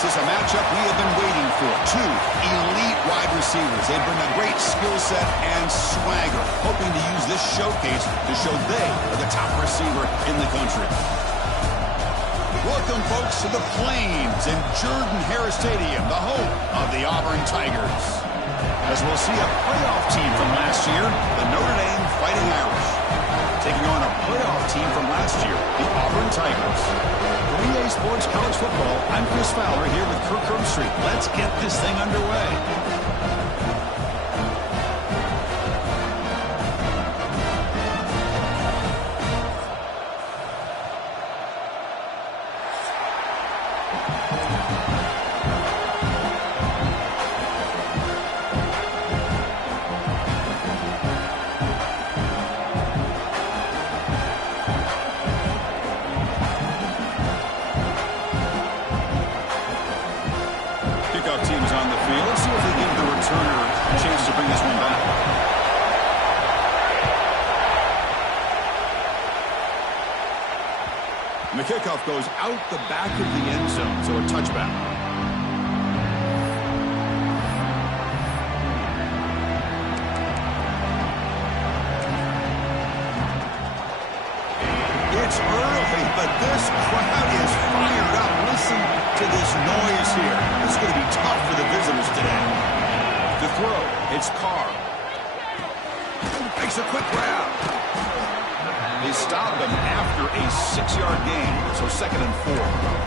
This is a matchup we have been waiting for. Two elite wide receivers. They bring a great skill set and swagger, hoping to use this showcase to show they are the top receiver in the country. Welcome, folks, to the Plains in Jordan-Hare Stadium, the home of the Auburn Tigers. As we'll see a playoff team from last year, the Notre Dame Fighting Irish, taking on a playoff team from last year, the Auburn Tigers. For EA Sports College Football, I'm Chris Fowler here with Kirk Herbstreit. Let's get this thing underway. Teams on the field. Let's see if they give the returner a chance to bring this one back. And the kickoff goes out the back of the end zone, so a touchback. It's early, but this crowd is fired up. Listen to this noise here. This is going to be tough for the visitors today. To throw, it's Carr. Makes a quick grab. They stopped him after a 6-yard gain, so 2nd and 4.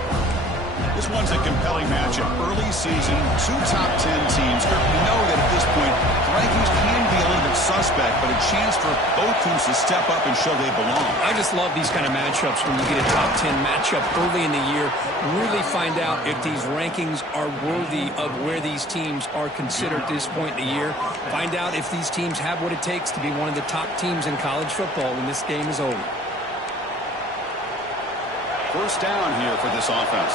This one's a compelling matchup. Early season, 2 top 10 teams. We know that at this point, the rankings can be a little bit suspect, but a chance for both teams to step up and show they belong. I just love these kind of matchups when you get a top 10 matchup early in the year. Really find out if these rankings are worthy of where these teams are considered at this point in the year. Find out if these teams have what it takes to be one of the top teams in college football when this game is over. First down here for this offense.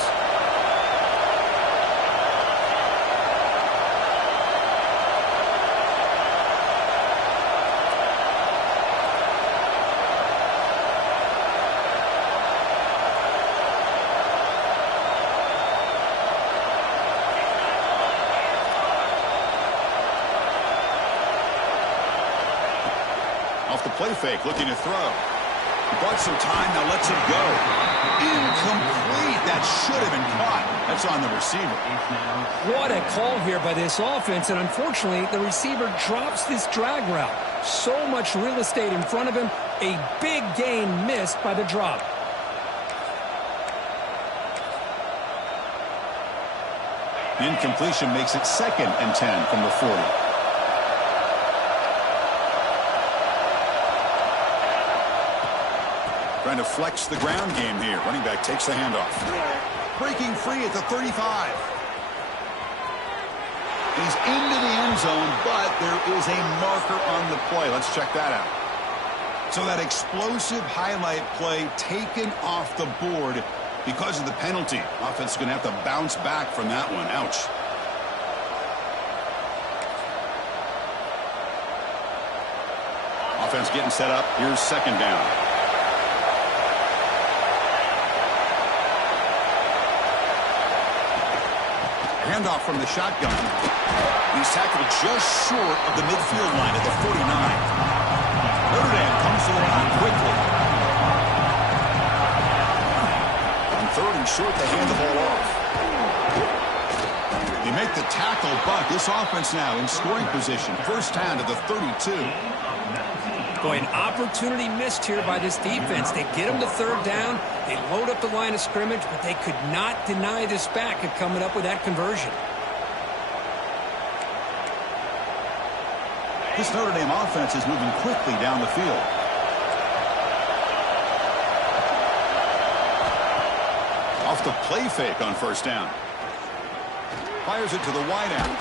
Off the play fake, looking to throw. He bought some time, now lets it go. Incomplete. That should have been caught. That's on the receiver. What a call here by this offense, and unfortunately, the receiver drops this drag route. So much real estate in front of him. A big gain missed by the drop. Incompletion makes it 2nd and 10 from the 40. Trying to flex the ground game here. Running back takes the handoff. Breaking free at the 35. He's into the end zone, but there is a marker on the play. Let's check that out. So that explosive highlight play taken off the board because of the penalty. Offense is going to have to bounce back from that one. Ouch. Offense getting set up. Here's 2nd down. Handoff from the shotgun. He's tackled just short of the midfield line at the 49. Notre Dame comes to the line quickly. On 3rd and short, they hand the ball off. They make the tackle, but this offense now in scoring position. First down to the 32. Boy, an opportunity missed here by this defense. They get them to 3rd down. They load up the line of scrimmage, but they could not deny this back of coming up with that conversion. This Notre Dame offense is moving quickly down the field. Off the play fake on 1st down. Fires it to the wideout.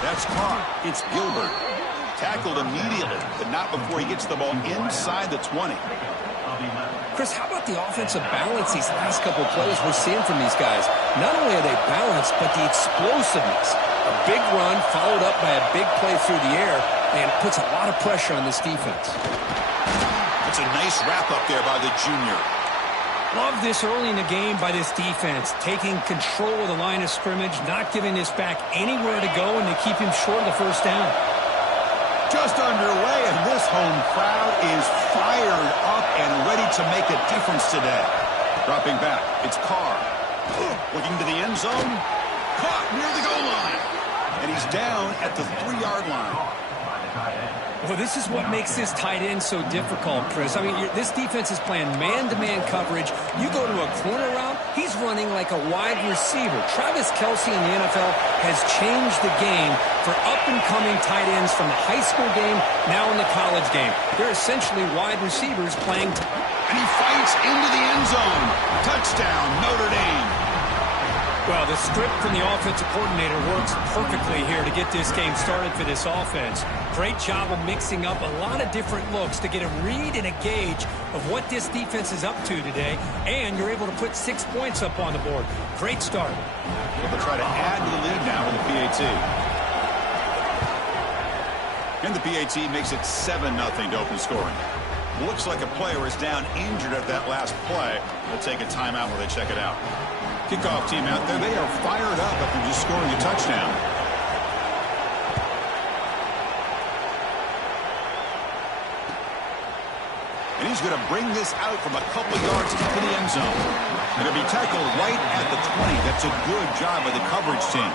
That's Carr. It's Gilbert. Tackled immediately, but not before he gets the ball inside the 20. Chris, how about the offensive balance these last couple of plays we're seeing from these guys? Not only are they balanced, but the explosiveness. A big run followed up by a big play through the air, and it puts a lot of pressure on this defense. It's a nice wrap-up there by the junior. Love this early in the game by this defense, taking control of the line of scrimmage, not giving this back anywhere to go, and to keep him short of the first down. Just underway, and this home crowd is fired up and ready to make a difference today. Dropping back, it's Carr. Looking to the end zone. Caught near the goal line. And he's down at the 3-yard line. Well, this is what makes this tight end so difficult, Chris. I mean, this defense is playing man-to-man coverage. You go to a corner route, he's running like a wide receiver. Travis Kelce in the NFL has changed the game for up-and-coming tight ends from the high school game, now in the college game. They're essentially wide receivers playing. And he fights into the end zone. Touchdown, Notre Dame. Well, the script from the offensive coordinator works perfectly here to get this game started for this offense. Great job of mixing up a lot of different looks to get a read and a gauge of what this defense is up to today, and you're able to put 6 points up on the board. Great start. They'll try to add to the lead now with the PAT. And the PAT makes it 7-0 to open scoring. Looks like a player is down injured at that last play. They'll take a timeout while they check it out. Kickoff team out there. They are fired up after just scoring a touchdown. And he's going to bring this out from a couple of yards into the end zone. Going to be tackled right at the 20. That's a good job by the coverage team.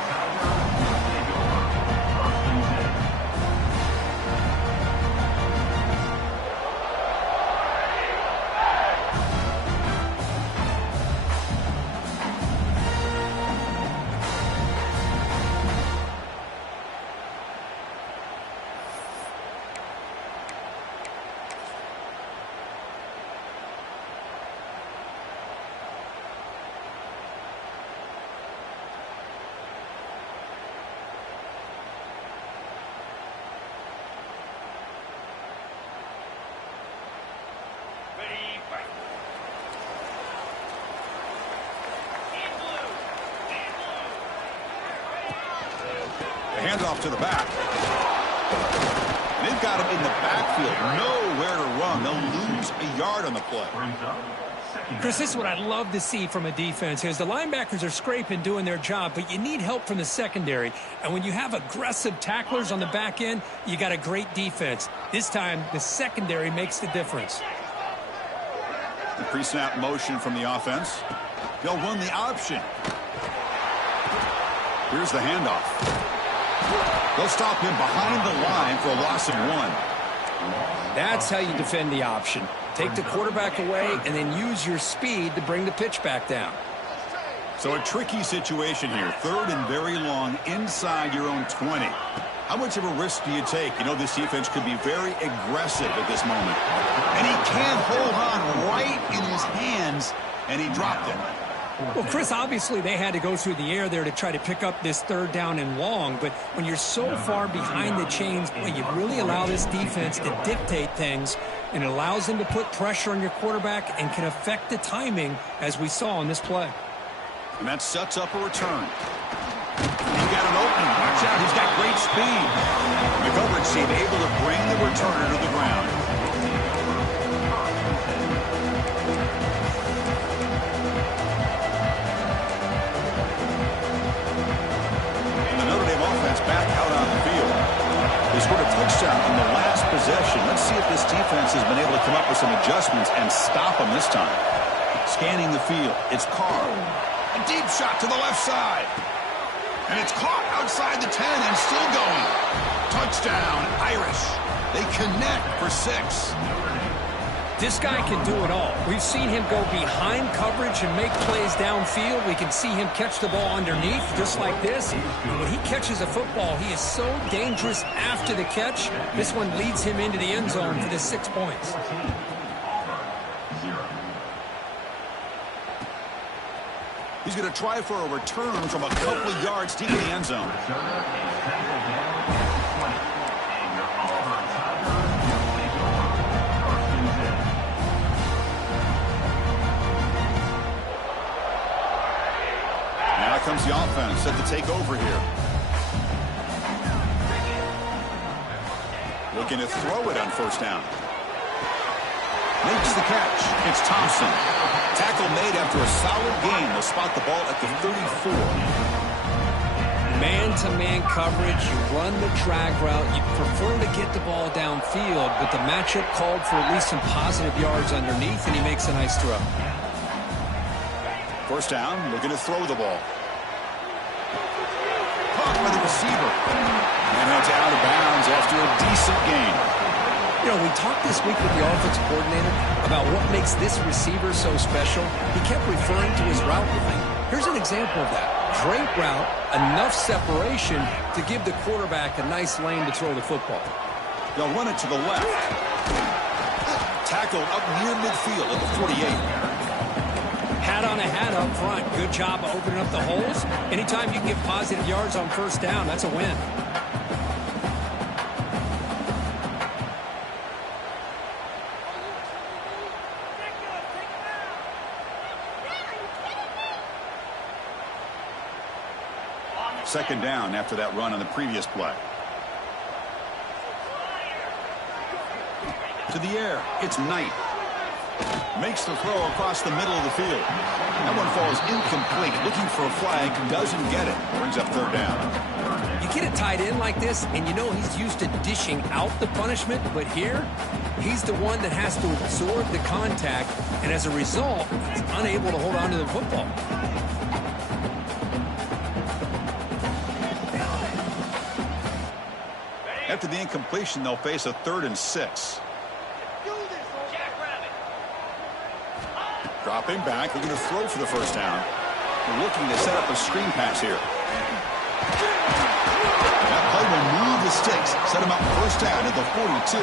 Handoff to the back. They've got him in the backfield. Nowhere to run. They'll lose a yard on the play. Chris, this is what I'd love to see from a defense is the linebackers are scraping, doing their job, but you need help from the secondary. And when you have aggressive tacklers on the back end, you got a great defense. This time, the secondary makes the difference. The pre-snap motion from the offense. They'll run the option. Here's the handoff. They'll stop him behind the line for a loss of 1. That's how you defend the option. Take the quarterback away and then use your speed to bring the pitch back down. So a tricky situation here. 3rd and very long inside your own 20. How much of a risk do you take? You know, this defense could be very aggressive at this moment. And he can't hold on right in his hands, and he dropped it. Well, Chris, obviously they had to go through the air there to try to pick up this 3rd down and long, but when you're so far behind the chains, boy, you really allow this defense to dictate things, and it allows them to put pressure on your quarterback and can affect the timing, as we saw on this play. And that sets up a return. He got an opening. Watch out, he's got great speed. The coverage team able to bring the returner to the ground. Back out on the field. They scored a touchdown on the last possession. Let's see if this defense has been able to come up with some adjustments and stop them this time. Scanning the field. It's Carr. A deep shot to the left side. And it's caught outside the 10 and still going. Touchdown, Irish. They connect for 6. This guy can do it all. We've seen him go behind coverage and make plays downfield. We can see him catch the ball underneath just like this. And when he catches a football, he is so dangerous after the catch. This one leads him into the end zone for the 6 points. He's going to try for a return from a couple of yards deep in the end zone. Comes the offense set to take over here. Looking to throw it on 1st down. Makes the catch. It's Thompson. Tackle made after a solid gain. They'll spot the ball at the 34. Man-to-man coverage, you run the drag route, you prefer to get the ball downfield, but the matchup called for at least some positive yards underneath, and he makes a nice throw. First down, looking to throw the ball. Caught by the receiver. And that's out of bounds after a decent gain. You know, we talked this week with the offensive coordinator about what makes this receiver so special. He kept referring to his route running. Here's an example of that. Great route, enough separation to give the quarterback a nice lane to throw the football. They'll run it to the left. Tackle up near midfield at the 48. Hat on a hat up front. Good job of opening up the holes. Anytime you can get positive yards on first down, that's a win. Second down after that run on the previous play. To the air, it's Knight. Makes the throw across the middle of the field. That one falls incomplete. Looking for a flag, doesn't get it. Brings up third down. You get a tight end like this, and you know he's used to dishing out the punishment, but here, he's the one that has to absorb the contact, and as a result, he's unable to hold on to the football. After the incompletion, they'll face a 3rd and 6. Dropping back, looking to throw for the first down. They're looking to set up a screen pass here. That play will move the sticks, set them up first down at the 42.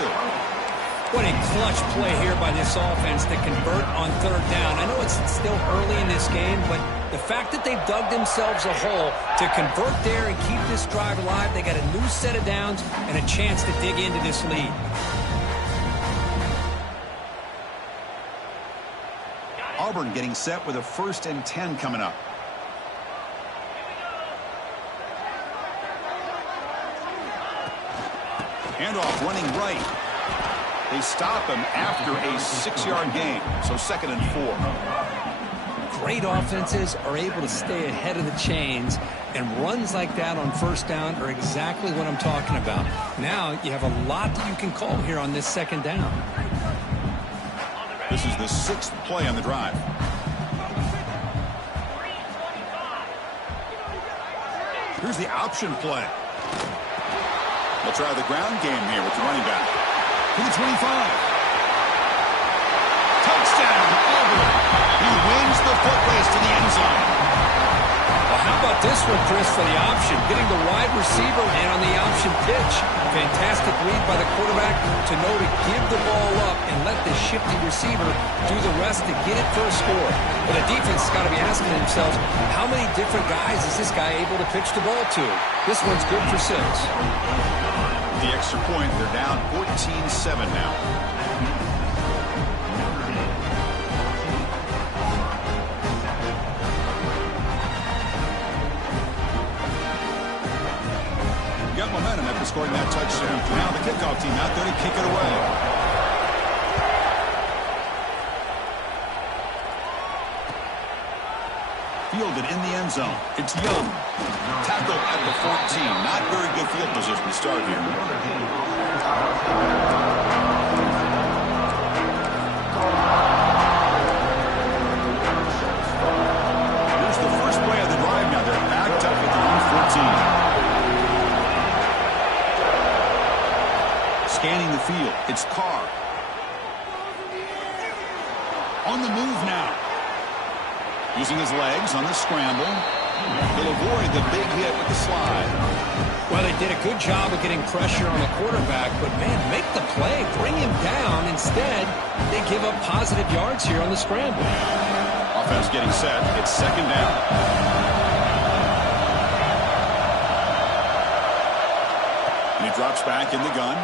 What a clutch play here by this offense to convert on third down. I know it's still early in this game, but the fact that they've dug themselves a hole to convert there and keep this drive alive, they got a new set of downs and a chance to dig into this lead. Auburn getting set with a 1st and 10 coming up. Handoff running right. They stop him after a 6-yard gain, so 2nd and 4. Great offenses are able to stay ahead of the chains, and runs like that on first down are exactly what I'm talking about. Now you have a lot that you can call here on this 2nd down. This is the 6th play on the drive. Here's the option play. They'll try the ground game here with the running back. To the 25. Touchdown, Auburn. He wins the foot race to the end zone. Well, how about this one, Chris, for the option? Getting the wide receiver and on the option pitch. Fantastic read by the quarterback to know to give the ball up and let the shifty receiver do the rest to get it for a score. But the defense has got to be asking themselves, how many different guys is this guy able to pitch the ball to? This one's good for 6. The extra point, they're down 14-7 now. Got momentum after scoring that touchdown. Now the kickoff team out there to kick it away. Fielded in the end zone. It's Young. Tackle at the 14. Not very good field position to start here. Here's the first play of the drive now. They're backed up at the 14. Scanning the field. It's Carr. On the move now. Using his legs on the scramble. He'll avoid the big hit with the slide. Well, they did a good job of getting pressure on the quarterback, but, man, make the play. Bring him down. Instead, they give up positive yards here on the scramble. Offense getting set. It's 2nd down. And he drops back in the gun.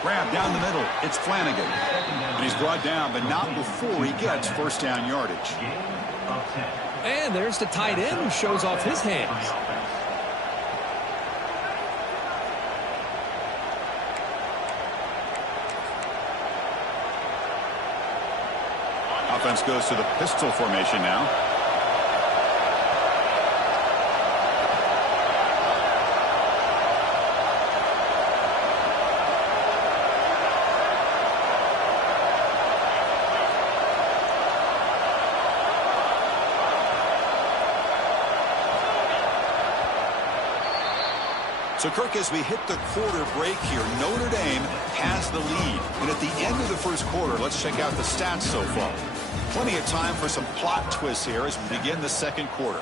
Grab down the middle. It's Flanagan. And he's brought down, but not before he gets first down yardage. And there's the tight end who shows off his hands. Offense goes to the pistol formation now. So, Kirk, as we hit the quarter break here, Notre Dame has the lead. And at the end of the first quarter, let's check out the stats so far. Plenty of time for some plot twists here as we begin the second quarter.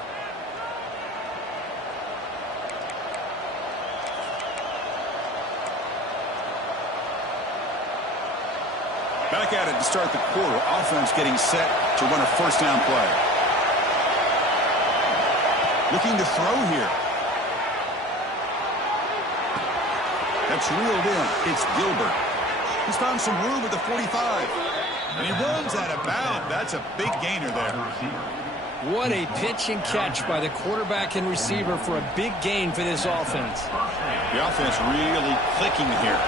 Back at it to start the quarter. Offense getting set to run a first down play. Looking to throw here. That's reeled in. It's Gilbert. He's found some room at the 45. And he runs out of bounds. That's a big gainer there. What a pitch and catch by the quarterback and receiver for a big gain for this offense. The offense really clicking here.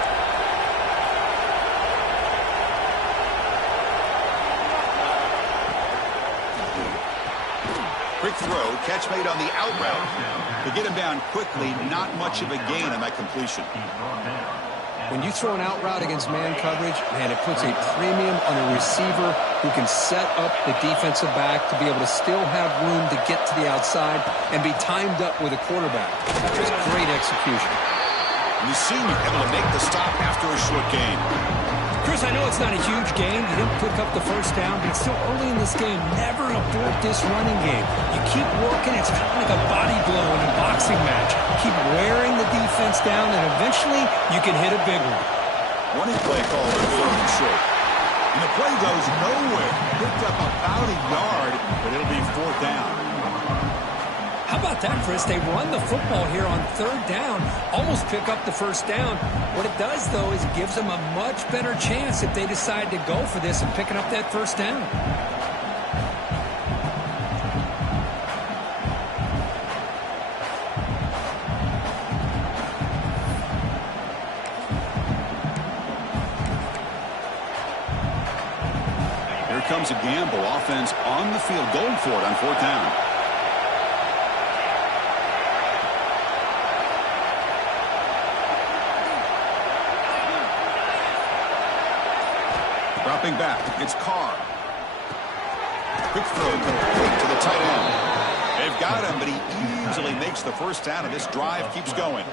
Quick throw, catch made on the out route. To get him down quickly, not much of a gain on that completion. When you throw an out route against man coverage, man, it puts a premium on a receiver who can set up the defensive back to be able to still have room to get to the outside and be timed up with a quarterback. Just great execution. And the senior able to make the stop after a short gain. Chris, I know it's not a huge game. You didn't pick up the first down, but it's still early in this game. Never abort this running game. You keep working. It's kind of like a body blow in a boxing match. Keep wearing the defense down, and eventually you can hit a big one. Running play call on third and short. And the play goes nowhere. Picked up about a yard, but it'll be fourth down. How about that, Chris? They run the football here on third down, almost pick up the first down. What it does, though, is it gives them a much better chance if they decide to go for this and picking up that first down. Here comes a gamble. Offense on the field, going for it on fourth down. Dropping back, it's Carr. Quick throw complete to the tight end. They've got him, but he easily makes the first down, and this drive keeps going.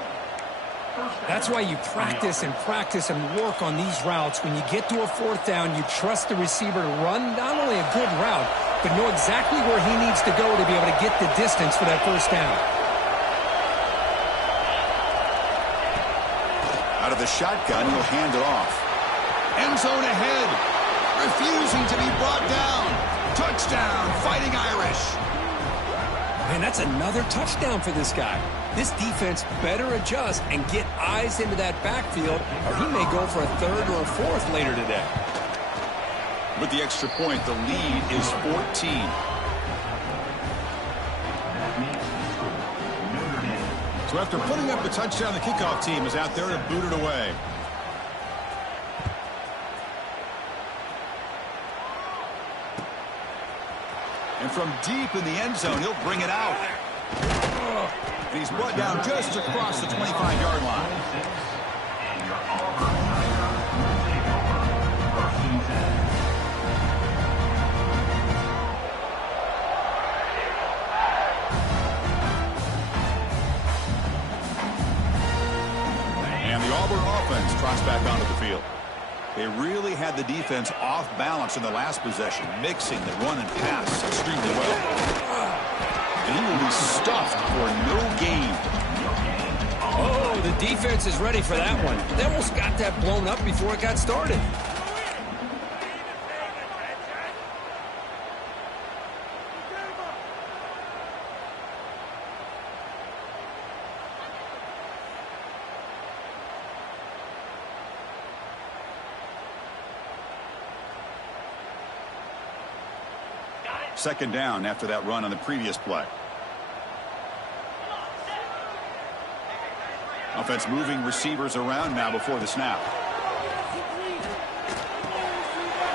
That's why you practice and work on these routes. When you get to a fourth down, you trust the receiver to run not only a good route, but know exactly where he needs to go to be able to get the distance for that first down. Out of the shotgun, he'll hand it off. End zone ahead. Refusing to be brought down. Touchdown, Fighting Irish. Man, that's another touchdown for this guy. This defense better adjust and get eyes into that backfield, or he may go for a third or a fourth later today. With the extra point, the lead is 14. So after putting up a touchdown, the kickoff team is out there to boot it away. And from deep in the end zone, he'll bring it out. And he's brought down just across the 25-yard line. And the Auburn offense trots back onto the field. They really had the defense off balance in the last possession, mixing the run and pass extremely well. And he will be stuffed for no gain. Oh, the defense is ready for that one. They almost got that blown up before it got started. Second down after that run on the previous play. Offense moving receivers around now before the snap.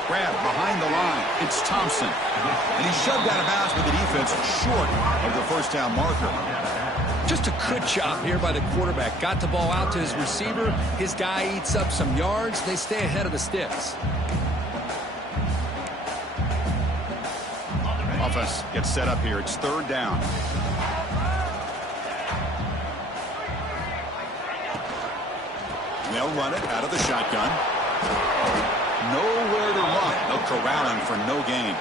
Grab behind the line. It's Thompson. And he's shoved out of bounds with the defense short of the first down marker. Just a good job here by the quarterback. Got the ball out to his receiver. His guy eats up some yards. They stay ahead of the sticks. Offense gets set up here. It's third down. They'll run it out of the shotgun. Nowhere to run. No corralling for no gain.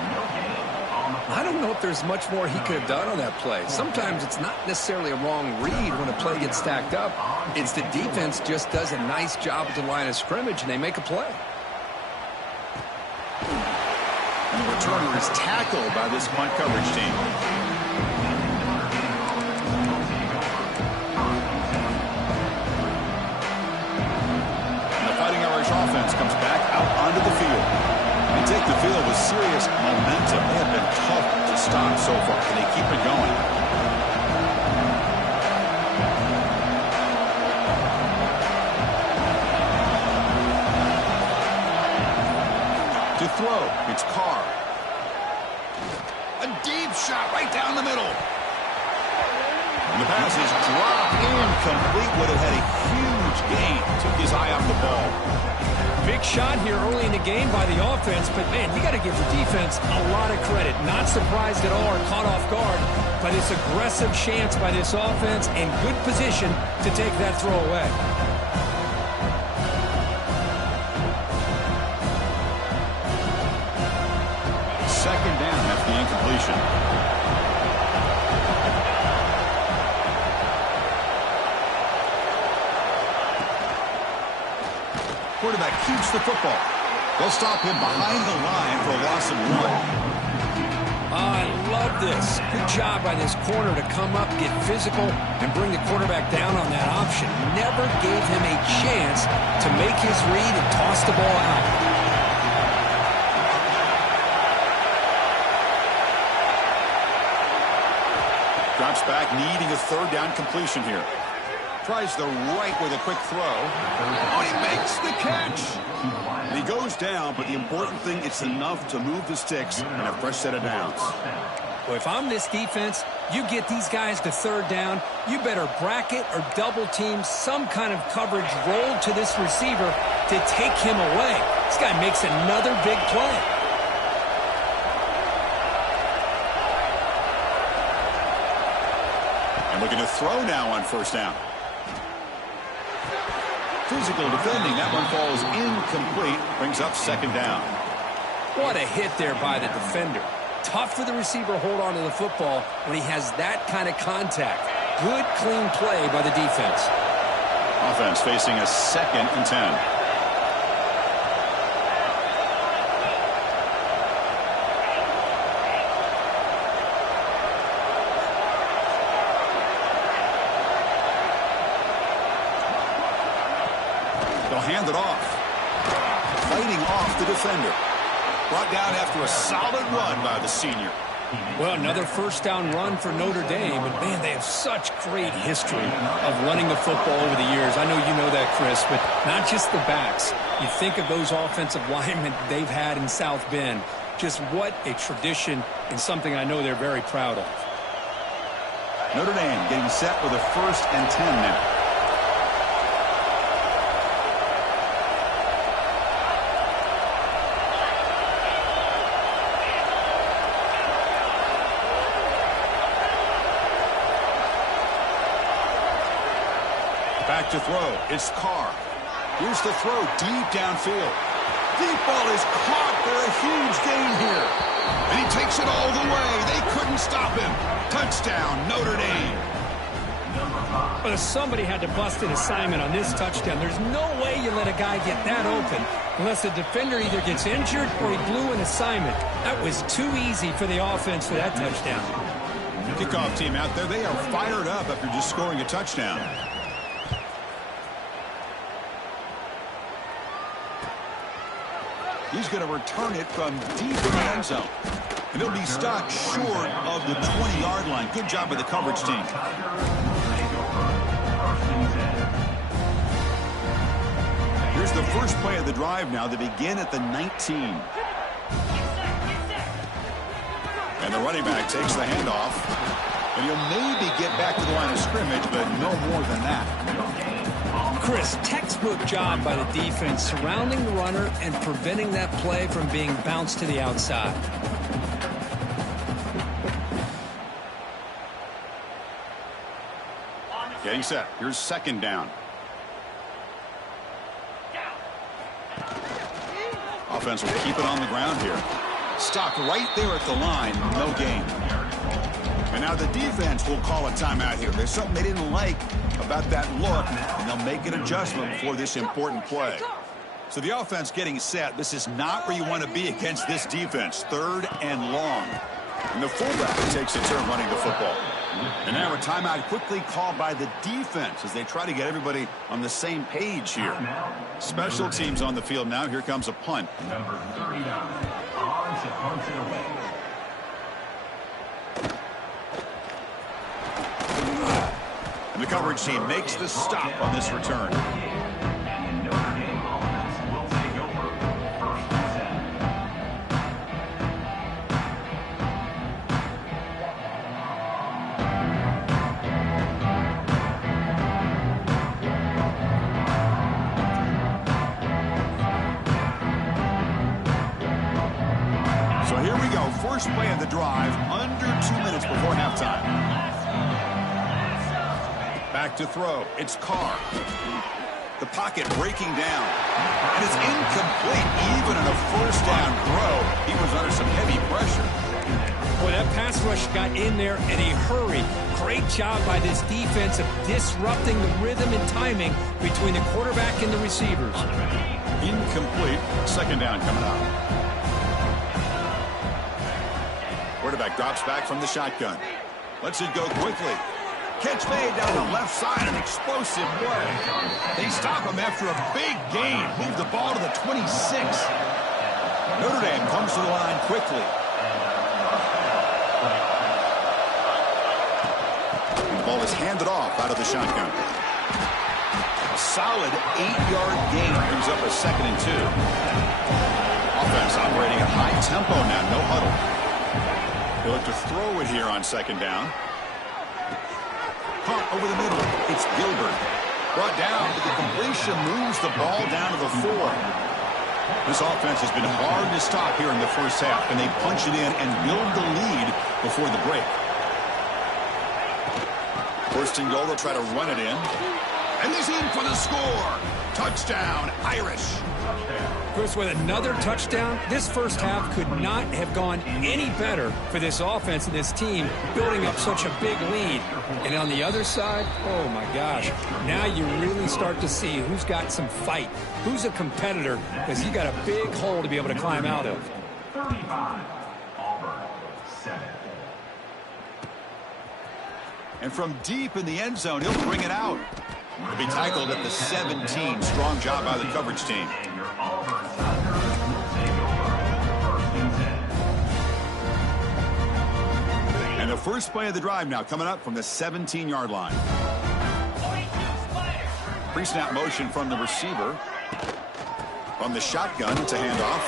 I don't know if there's much more he could have done on that play. Sometimes it's not necessarily a wrong read when a play gets stacked up. It's the defense just does a nice job at the line of scrimmage, and they make a play. And the returner is tackled by this punt coverage team. And the Fighting Irish offense comes back out onto the field. They take the field with serious momentum. They have been tough to stop so far. Can they keep it going? To throw, it's Carr. A deep shot right down the middle. And the pass is dropped incomplete. Would have had a huge gain. Took his eye off the ball. Big shot here early in the game by the offense, but, man, you got to give the defense a lot of credit. Not surprised at all or caught off guard by this aggressive chance by this offense and good position to take that throw away. Second down after the incompletion. Quarterback keeps the football. They'll stop him behind the line for a loss of 1. I love this. Good job by this corner to come up, get physical, and bring the quarterback down on that option. Never gave him a chance to make his read and toss the ball out. Drops back, needing a third down completion here. Tries the right with a quick throw. Oh, he makes the catch. And he goes down, but the important thing, it's enough to move the sticks and a fresh set of downs. Well, if I'm this defense, you get these guys to third down, you better bracket or double team some kind of coverage rolled to this receiver to take him away. This guy makes another big play. And looking to throw now on first down. Physical defending. That one falls incomplete. Brings up second down. What a hit there by the defender. Tough for the receiver to hold on to the football when he has that kind of contact. Good, clean play by the defense. Offense facing a 2nd and 10. Hand it off. Fighting off the defender. Brought down after a solid run by the senior. Well, another first down run for Notre Dame. But, man, they have such great history of running the football over the years. I know you know that, Chris, but not just the backs. You think of those offensive linemen they've had in South Bend. Just what a tradition and something I know they're very proud of. Notre Dame getting set with a 1st and 10 now. Back to throw. It's Carr. Here's the throw deep downfield. Deep ball is caught for a huge gain here. And he takes it all the way. They couldn't stop him. Touchdown, Notre Dame. But somebody had to bust an assignment on this touchdown. There's no way you let a guy get that open unless the defender either gets injured or he blew an assignment. That was too easy for the offense for that touchdown. Kickoff team out there, they are fired up after just scoring a touchdown. He's going to return it from deep in the end zone. And he'll be stopped short of the 20-yard line. Good job by the coverage team. Here's the first play of the drive now. They begin at the 19. And the running back takes the handoff. And he'll maybe get back to the line of scrimmage, but no more than that. Chris, textbook job by the defense surrounding the runner and preventing that play from being bounced to the outside. Getting set. Here's second down. Offense will keep it on the ground here. Stopped right there at the line. No gain. And now the defense will call a timeout here. There's something they didn't like about that look, and they'll make an adjustment before this important play. So the offense getting set. This is not where you want to be against this defense. 3rd and long. And the fullback takes a turn running the football. And now a timeout quickly called by the defense as they try to get everybody on the same page here. Special teams on the field now. Here comes a punt. Number 39, on to punt it away. And the coverage team makes the stop on this return. And the Notre Dame offense will take over 1st and 10. So here we go. First play of the drive, under 2 minutes before halftime. Back to throw. It's Carr. The pocket breaking down. And it's incomplete. Even on a first down throw, he was under some heavy pressure. Boy, that pass rush got in there in a hurry. Great job by this defense of disrupting the rhythm and timing between the quarterback and the receivers. Incomplete. Second down coming up. Quarterback drops back from the shotgun. Lets it go quickly. Catch made down the left side, an explosive play. They stop him after a big gain. Move the ball to the 26. Notre Dame comes to the line quickly. The ball is handed off out of the shotgun. A solid 8-yard gain brings up a 2nd and 2. Offense operating at high tempo now, no huddle. They look to throw it here on 2nd down. Pump over the middle. It's Gilbert. Brought down, but the completion moves the ball down to the 4. This offense has been hard to stop here in the first half, and they punch it in and build the lead before the break. 1st and goal, they'll try to run it in. And he's in for the score. Touchdown, Irish. Chris, with another touchdown, this first half could not have gone any better for this offense and this team, building up such a big lead. And on the other side, oh my gosh, now you really start to see who's got some fight, who's a competitor, because you got a big hole to be able to climb out of. 35, Auburn, 7. And from deep in the end zone, he'll bring it out. He'll be tackled at the 17. Strong job by the coverage team. And your Auburn Tigers will take over 1st and 10. And the first play of the drive now coming up from the 17-yard line. Pre-snap motion from the receiver. From the shotgun, it's a handoff.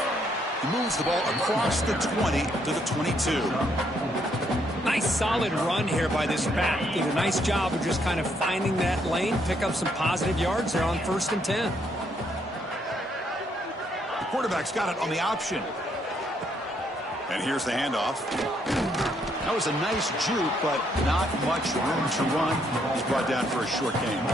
He moves the ball across the 20 to the 22. Nice solid run here by this back. Did a nice job of just kind of finding that lane, pick up some positive yards there on 1st and 10. The quarterback's got it on the option. And here's the handoff. That was a nice juke, but not much room to run. He's brought down for a short gain.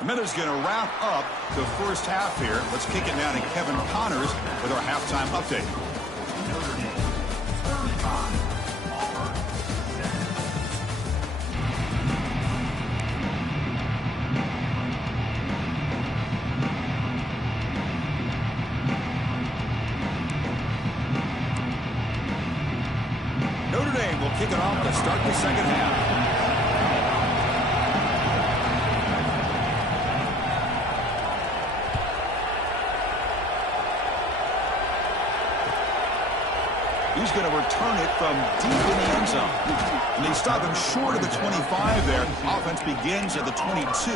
The minute's going to wrap up the first half here. Let's kick it down to Kevin Connors with our halftime update. Notre Dame will kick it off to start the second half. He's going to return it from deep in the end zone. And they stop him short of the 25 there. Offense begins at the 22.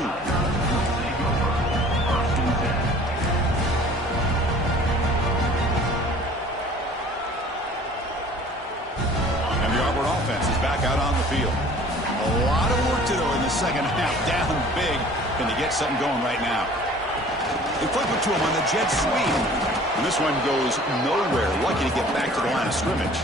And the Auburn offense is back out on the field. A lot of work to do in the second half. Down big. Can they get something going right now? They flip it to him on the jet sweep. And this one goes nowhere. Lucky to get back to the line of scrimmage.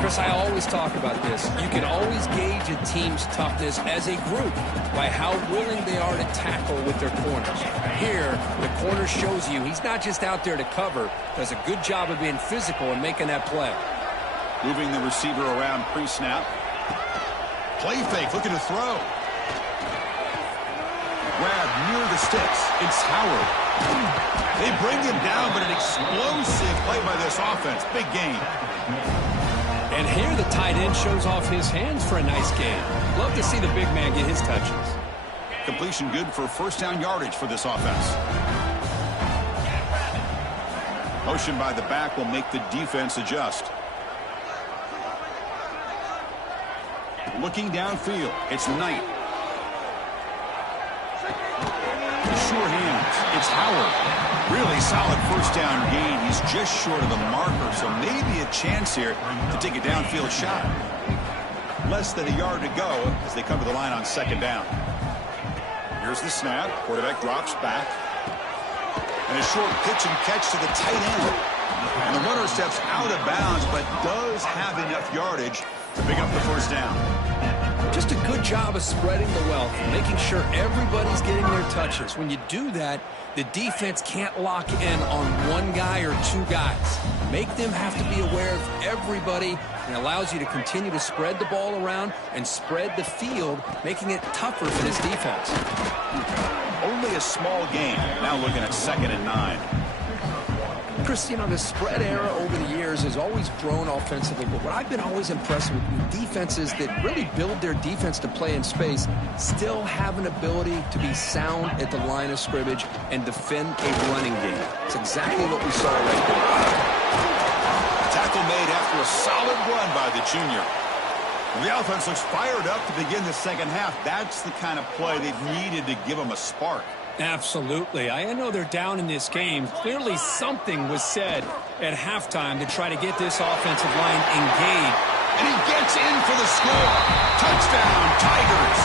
Chris, I always talk about this. You can always gauge a team's toughness as a group by how willing they are to tackle with their corners. Here, the corner shows you he's not just out there to cover, does a good job of being physical and making that play. Moving the receiver around pre-snap. Play fake, looking to throw. Grab near the sticks. It's Howard. They bring him down, but an explosive play by this offense. Big gain. And here the tight end shows off his hands for a nice gain. Love to see the big man get his touches. Completion good for first down yardage for this offense. Motion by the back will make the defense adjust. Looking downfield, it's Knight. Sure hands, it's Howard. Really solid first down gain. He's just short of the marker, so maybe a chance here to take a downfield shot. Less than a yard to go as they come to the line on second down. Here's the snap. Quarterback drops back. And a short pitch and catch to the tight end. And the runner steps out of bounds, but does have enough yardage to pick up the first down. Just a good job of spreading the wealth, making sure everybody's getting their touches. When you do that, the defense can't lock in on one guy or two guys. Make them have to be aware of everybody, and allows you to continue to spread the ball around and spread the field, making it tougher for this defense. Only a small gain. Now looking at 2nd and 9. Chris, you know, the spread era over the years has always grown offensively, but what I've been always impressed with defenses that really build their defense to play in space still have an ability to be sound at the line of scrimmage and defend a running game. It's exactly what we saw right there. Tackle made after a solid run by the junior. The offense looks fired up to begin the second half. That's the kind of play they've needed to give them a spark. Absolutely. I know they're down in this game. Clearly something was said at halftime to try to get this offensive line engaged. And he gets in for the score. Touchdown, Tigers.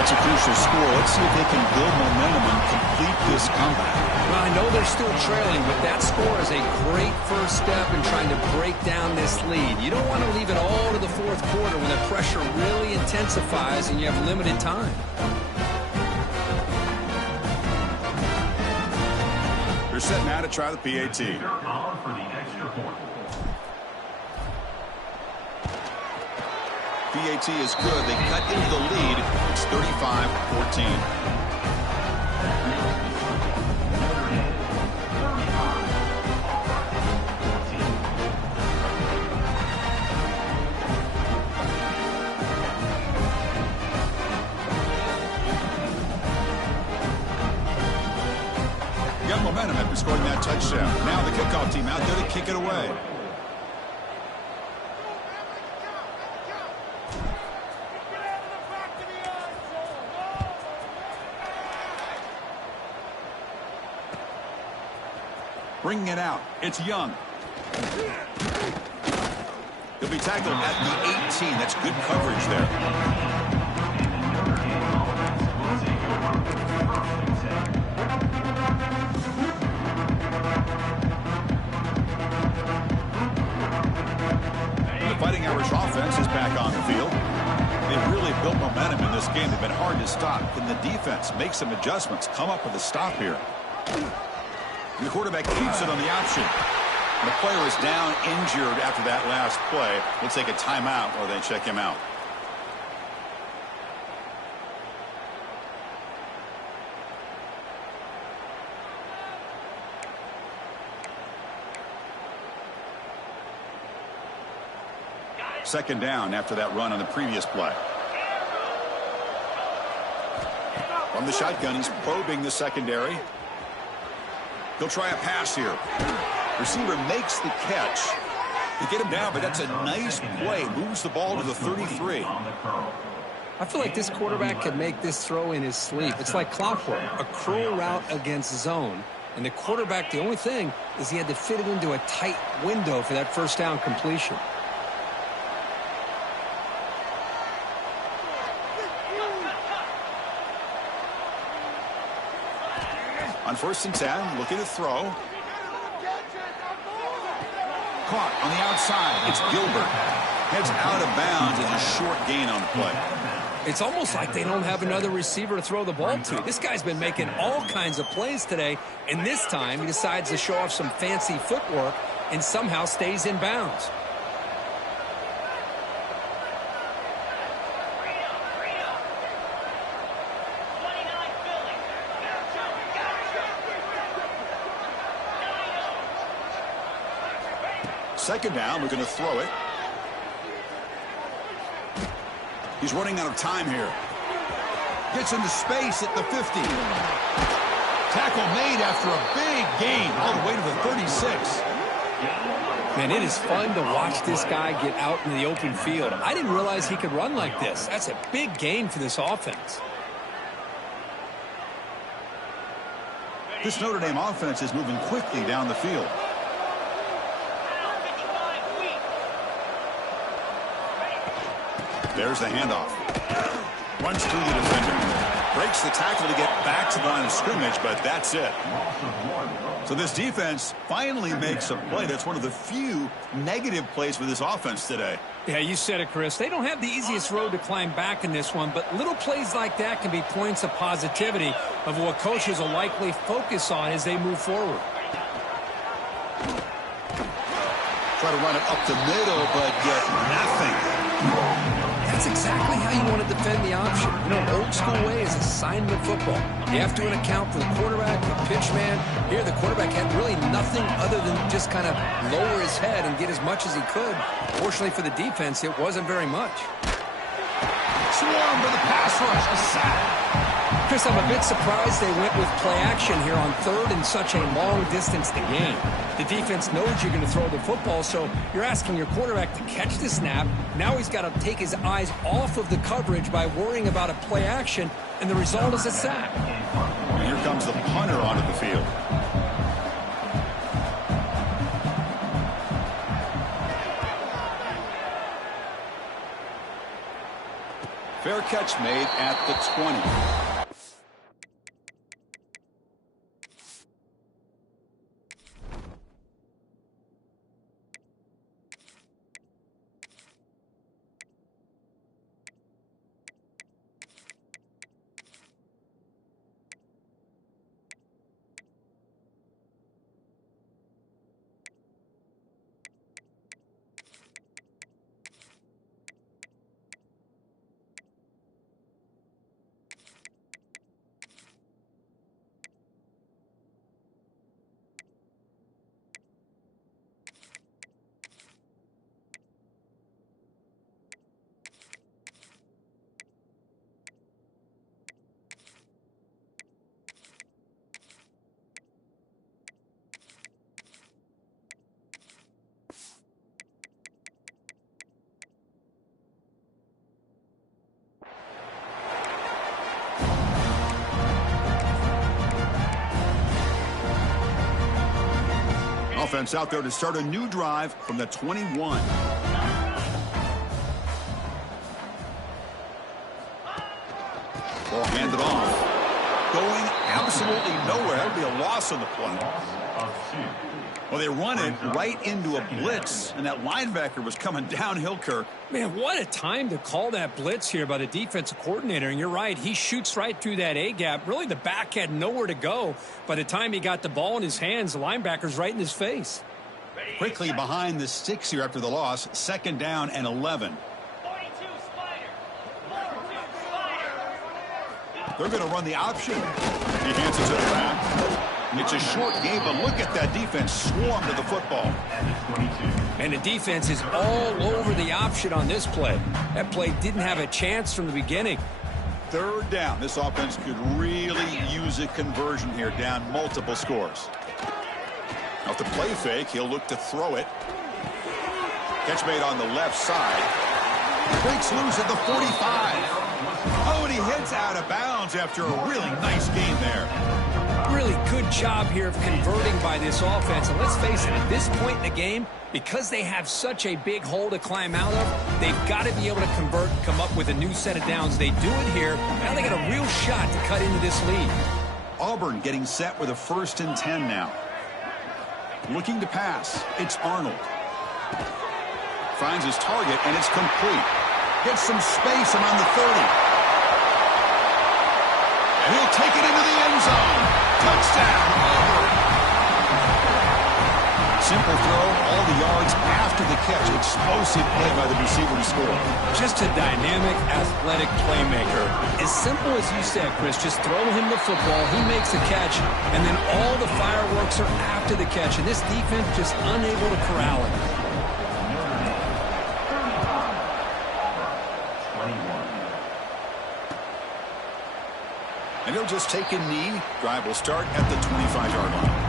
That's a crucial score. Let's see if they can build momentum and complete this comeback. Well, I know they're still trailing, but that score is a great first step in trying to break down this lead. You don't want to leave it all to the fourth quarter when the pressure really intensifies and you have limited time. They're set now to try the PAT. PAT is good. They cut into the lead. It's 35-14. Got momentum after scoring that touchdown. Now the kickoff team out there to kick it away. Bringing it out. It's Young. He'll be tackled at the 18. That's good coverage there. Fighting Irish offense is back on the field. They've really built momentum in this game. They've been hard to stop. Can the defense make some adjustments? Come up with a stop here. And the quarterback keeps it on the option. And the player is down injured after that last play. We'll take a timeout or they check him out. Second down after that run on the previous play. From the shotgun, he's probing the secondary. He'll try a pass here. Receiver makes the catch. They get him down, but that's a nice play. Moves the ball to the 33. I feel like this quarterback can make this throw in his sleep. It's like clockwork, a curl route against zone. And the quarterback, the only thing is he had to fit it into a tight window for that first down completion. On 1st and 10, looking to throw. Caught on the outside. It's Gilbert. Heads out of bounds and a short gain on the play. It's almost like they don't have another receiver to throw the ball to. This guy's been making all kinds of plays today, and this time he decides to show off some fancy footwork and somehow stays in bounds. Second down, we're going to throw it. He's running out of time here. Gets into space at the 50. Tackle made after a big gain all the way to the 36. Man, it is fun to watch this guy get out in the open field. I didn't realize he could run like this. That's a big gain for this offense. This Notre Dame offense is moving quickly down the field. There's the handoff. Runs through the defender. Breaks the tackle to get back to the line of scrimmage, but that's it. So this defense finally makes a play. That's one of the few negative plays for this offense today. Yeah, you said it, Chris. They don't have the easiest road to climb back in this one, but little plays like that can be points of positivity of what coaches will likely focus on as they move forward. Try to run it up the middle, but get nothing. That's exactly how you want to defend the option. You know, old school way is assignment football. You have to account for the quarterback, the pitch man. Here, the quarterback had really nothing other than just kind of lower his head and get as much as he could. Fortunately for the defense, it wasn't very much. Swarm for the pass rush. A sack. Chris, I'm a bit surprised they went with play action here on third and such a long distance to gain. The defense knows you're going to throw the football, so you're asking your quarterback to catch the snap. Now he's got to take his eyes off of the coverage by worrying about a play action, and the result is a sack. And here comes the punter onto the field. Fair catch made at the 20. Offense out there to start a new drive from the 21. Ball handed off. Going absolutely nowhere. That would be a loss on the play. Well, they run it right into a blitz, and that linebacker was coming downhill, Kirk. Man, what a time to call that blitz here by the defensive coordinator. And you're right, he shoots right through that A-gap. Really, the back had nowhere to go. By the time he got the ball in his hands, the linebacker's right in his face. Quickly behind the sticks here after the loss. 2nd down and 11. They're going to run the option. He hands it to the back. It's a short game, but look at that defense swarm to the football. And the defense is all over the option on this play. That play didn't have a chance from the beginning. 3rd down. This offense could really use a conversion here, down multiple scores. Off the play fake, he'll look to throw it. Catch made on the left side. Breaks loose at the 45. Oh, and he heads out of bounds after a really nice gain there. Really good job here of converting by this offense. And let's face it, at this point in the game, because they have such a big hole to climb out of, they've got to be able to convert and come up with a new set of downs. They do it here. Now they got a real shot to cut into this lead. Auburn getting set with a 1st and 10 now. Looking to pass. It's Arnold. Finds his target, and it's complete. Gets some space around the 30. And he'll take it into the end zone. Touchdown, Auburn. Simple throw, all the yards after the catch. Explosive play by the receiver to score. Just a dynamic, athletic playmaker. As simple as you said, Chris, just throw him the football, he makes a catch, and then all the fireworks are after the catch. And this defense just unable to corral him. And he'll just take a knee. Drive will start at the 25-yard line.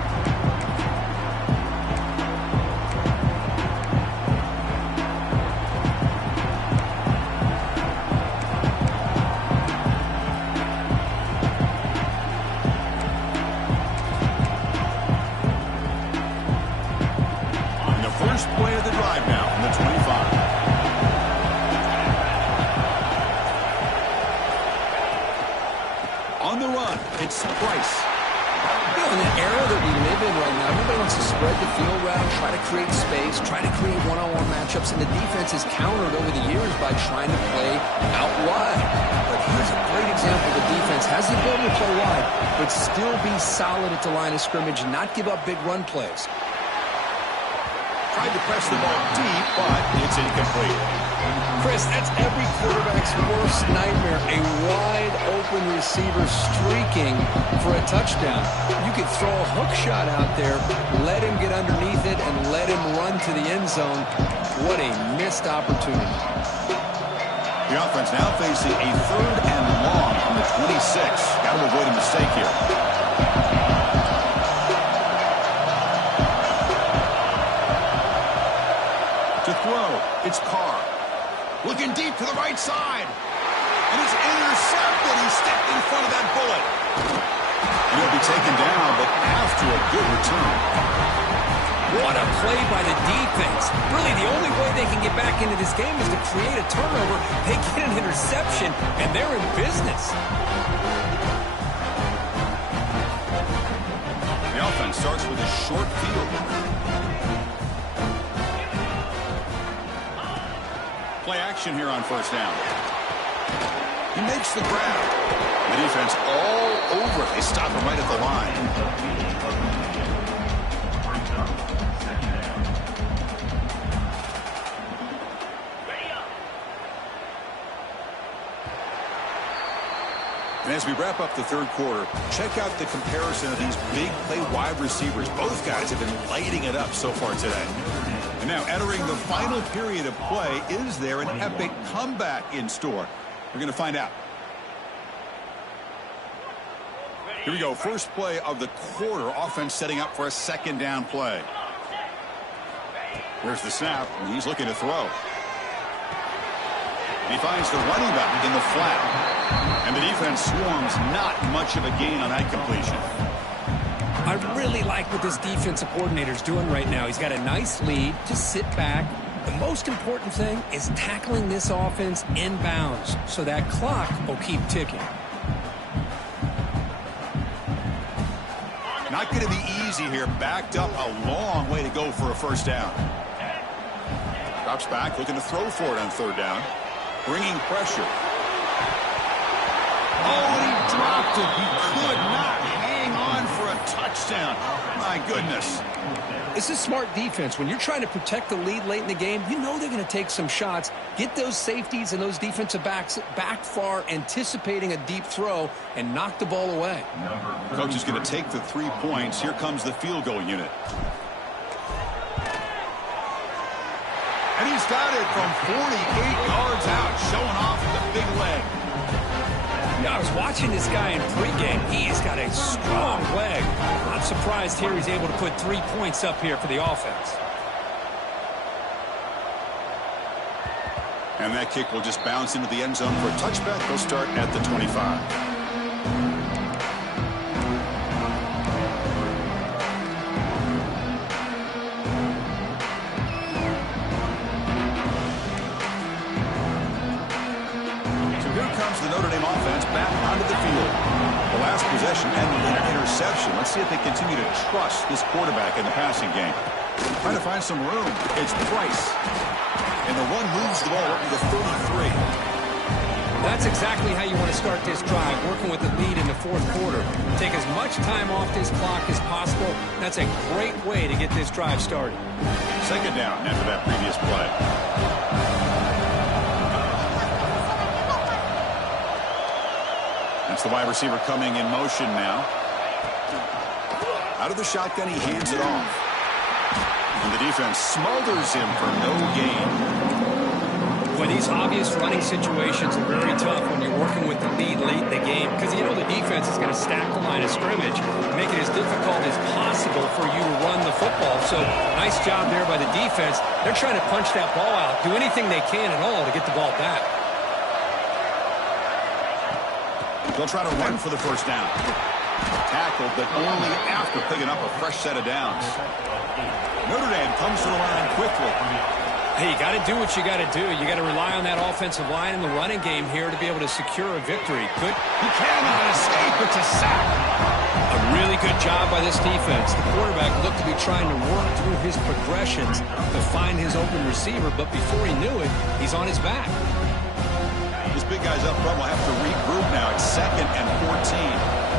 And the first play of the drive now from the 25. On the run, it's Price. You know, in the era that we live in right now, everybody wants to spread the field around, try to create space, try to create one-on-one matchups, and the defense is countered over the years by trying to play out wide. But here's a great example. The defense has the ability to play wide, but still be solid at the line of scrimmage and not give up big run plays. Tried to press the ball deep, but it's incomplete. Chris, that's every quarterback's worst nightmare. A wide-open receiver streaking for a touchdown. You could throw a hook shot out there, let him get underneath it, and let him run to the end zone. What a missed opportunity. The offense now facing a 3rd and long from the 26. Got to avoid a mistake here. To throw, it's Carr. Looking deep to the right side. And it's intercepted. He stepped in front of that bullet. And he'll be taken down, but after a good return. What a play by the defense. Really, the only way they can get back into this game is to create a turnover. They get an interception, and they're in business. The offense starts with a short field. Play action here on 1st down. He makes the grab. The defense all over it. They stop him right at the line. And as we wrap up the 3rd quarter, check out the comparison of these big play wide receivers. Both guys have been lighting it up so far today. And now entering the final period of play, is there an epic comeback in store? We're going to find out. Here we go. First play of the quarter. Offense setting up for a 2nd down play. There's the snap, and he's looking to throw. And he finds the running back in the flat. And the defense swarms. Not much of a gain on that completion. I really like what this defensive coordinator's doing right now. He's got a nice lead. Just sit back. The most important thing is tackling this offense inbounds so that clock will keep ticking. Not going to be easy here. Backed up a long way to go for a 1st down. Drops back, looking to throw for it on 3rd down. Bringing pressure. Oh, and he dropped it. He could not hang on for a touchdown. My goodness. This is smart defense. When you're trying to protect the lead late in the game, you know they're going to take some shots, get those safeties and those defensive backs back far, anticipating a deep throw, and knock the ball away. Coach is going to take the 3 points. Here comes the field goal unit. And he's got it from 48 yards out, showing off the big leg. Yeah, I was watching this guy in pregame. He's got a strong leg. Not surprised here he's able to put 3 points up here for the offense. And that kick will just bounce into the end zone for a touchback. They'll start at the 25. The Notre Dame offense back onto the field. The last possession ended in an interception. Let's see if they continue to trust this quarterback in the passing game. Trying to find some room. It's Price. And the one moves the ball up to the 33. That's exactly how you want to start this drive, working with the lead in the fourth quarter. Take as much time off this clock as possible. That's a great way to get this drive started. Second down after that previous play. That's the wide receiver coming in motion now. Out of the shotgun, he hands it off. And the defense smothers him for no gain. Well, these obvious running situations are very tough when you're working with the lead late in the game because you know the defense is going to stack the line of scrimmage, make it as difficult as possible for you to run the football. So nice job there by the defense. They're trying to punch that ball out, do anything they can at all to get the ball back. They'll try to run for the first down. Tackled, but only after picking up a fresh set of downs. Notre Dame comes to the line quickly. Hey, you got to do what you got to do. You got to rely on that offensive line in the running game here to be able to secure a victory. Good. He cannot escape. It's a sack. A really good job by this defense. The quarterback looked to be trying to work through his progressions to find his open receiver, but before he knew it, he's on his back. These big guys up front will have to regroup now. It's 2nd and 14.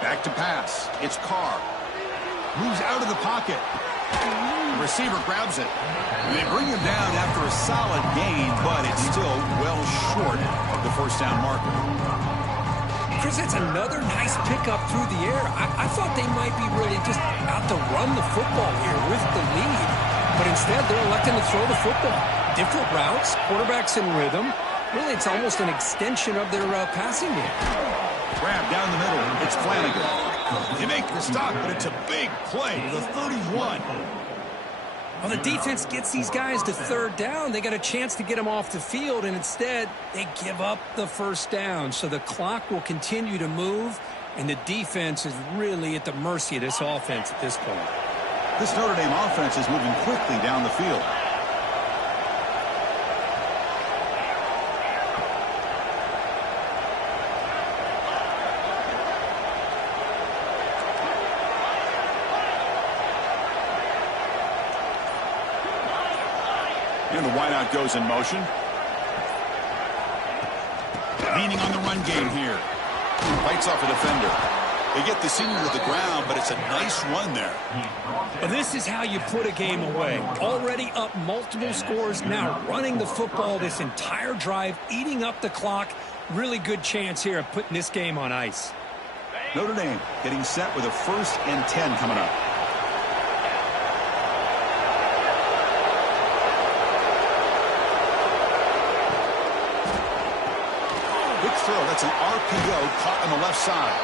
Back to pass. It's Carr. Moves out of the pocket. The receiver grabs it. And they bring him down after a solid gain, but it's still well short of the first down marker. Chris, that's another nice pickup through the air. I thought they might be really just out to run the football here with the lead. But instead, they're electing to throw the football. Different routes, quarterbacks in rhythm. Really, it's almost an extension of their passing game. Grab down the middle. It's Flanagan. They make the stop, but it's a big play to the 31. Well, the defense gets these guys to third down. They got a chance to get them off the field, and instead, they give up the first down. So the clock will continue to move, and the defense is really at the mercy of this offense at this point. This Notre Dame offense is moving quickly down the field. And the wideout goes in motion. Leaning on the run game here. Bites off a defender. They get the senior to the ground, but it's a nice run there. Well, this is how you put a game away. Already up multiple scores, now running the football this entire drive, eating up the clock. Really good chance here of putting this game on ice. Notre Dame getting set with a 1st and 10 coming up. Good throw. That's an RPO caught on the left side.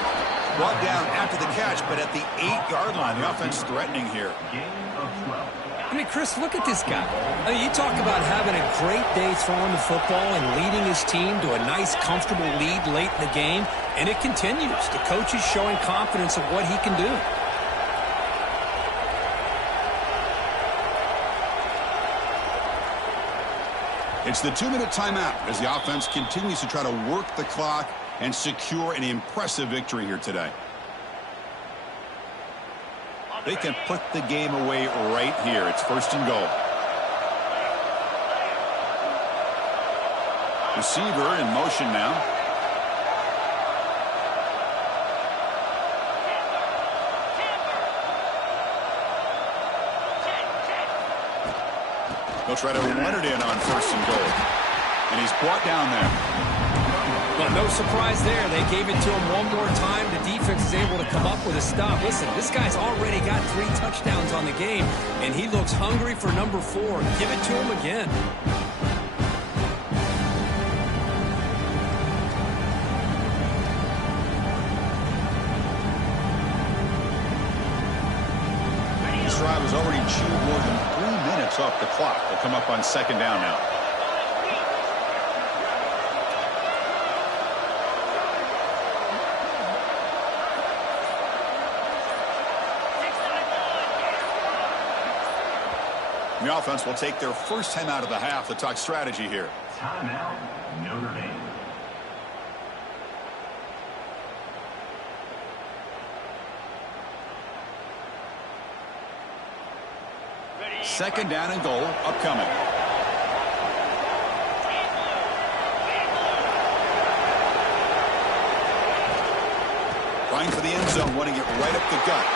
Brought down after the catch, but at the 8-yard line. The offense threatening here. I mean, Chris, look at this guy. I mean, you talk about having a great day throwing the football and leading his team to a nice, comfortable lead late in the game, and it continues. The coach is showing confidence of what he can do. It's the 2-minute timeout as the offense continues to try to work the clock and secure an impressive victory here today. They can put the game away right here. It's 1st and goal. Receiver in motion now. He'll try to run it in on 1st and goal. And he's brought down there. Well, no surprise there. They gave it to him one more time. The defense is able to come up with a stop. Listen, this guy's already got 3 touchdowns on the game, and he looks hungry for number 4. Give it to him again. This drive has already chewed more than 3 minutes off the clock. They'll come up on 2nd down now. The offense will take their first time out of the half to talk strategy here. Timeout, Notre Dame. Second down and goal upcoming. Trying for the end zone, running it right up the gut.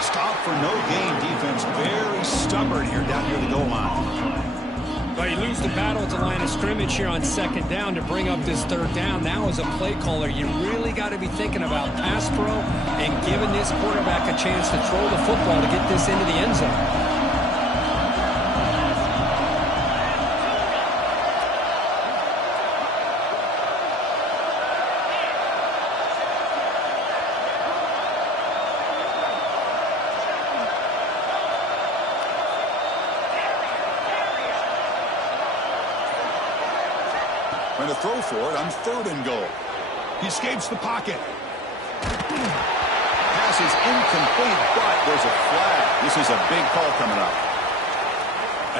Stop for no gain. Defense very stubborn here down near the goal line. But you lose the battle at the line of scrimmage here on 2nd down to bring up this 3rd down. Now as a play caller, you really got to be thinking about pass pro and giving this quarterback a chance to throw the football to get this into the end zone. Trying to throw for it on 3rd and goal. He escapes the pocket. Pass is incomplete, but there's a flag. This is a big call coming up.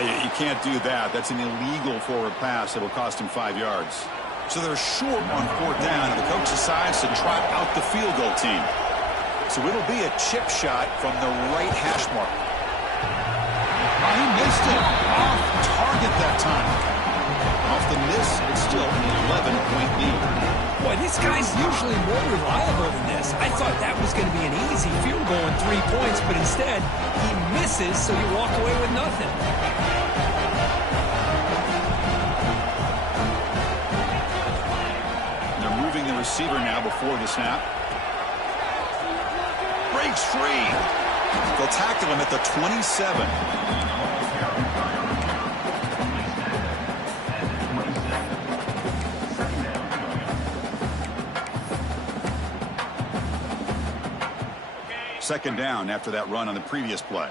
You can't do that. That's an illegal forward pass that will cost him 5 yards. So they're short on 4th down, and the coach decides to trot out the field goal team. So it'll be a chip shot from the right hash mark. Oh, he missed it. Off target that time. Off the miss, it's still an 11-point lead. Boy, this guy's usually more reliable than this. I thought that was going to be an easy field goal and 3 points, but instead, he misses, so you walk away with nothing. They're moving the receiver now before the snap. Breaks free. They'll tackle him at the 27. Second down after that run on the previous play.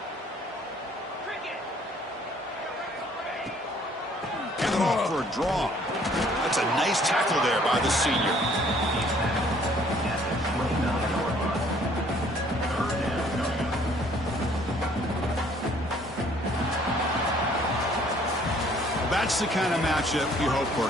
Hand it off for a draw. That's a nice tackle there by the senior. That's the kind of matchup you hope for.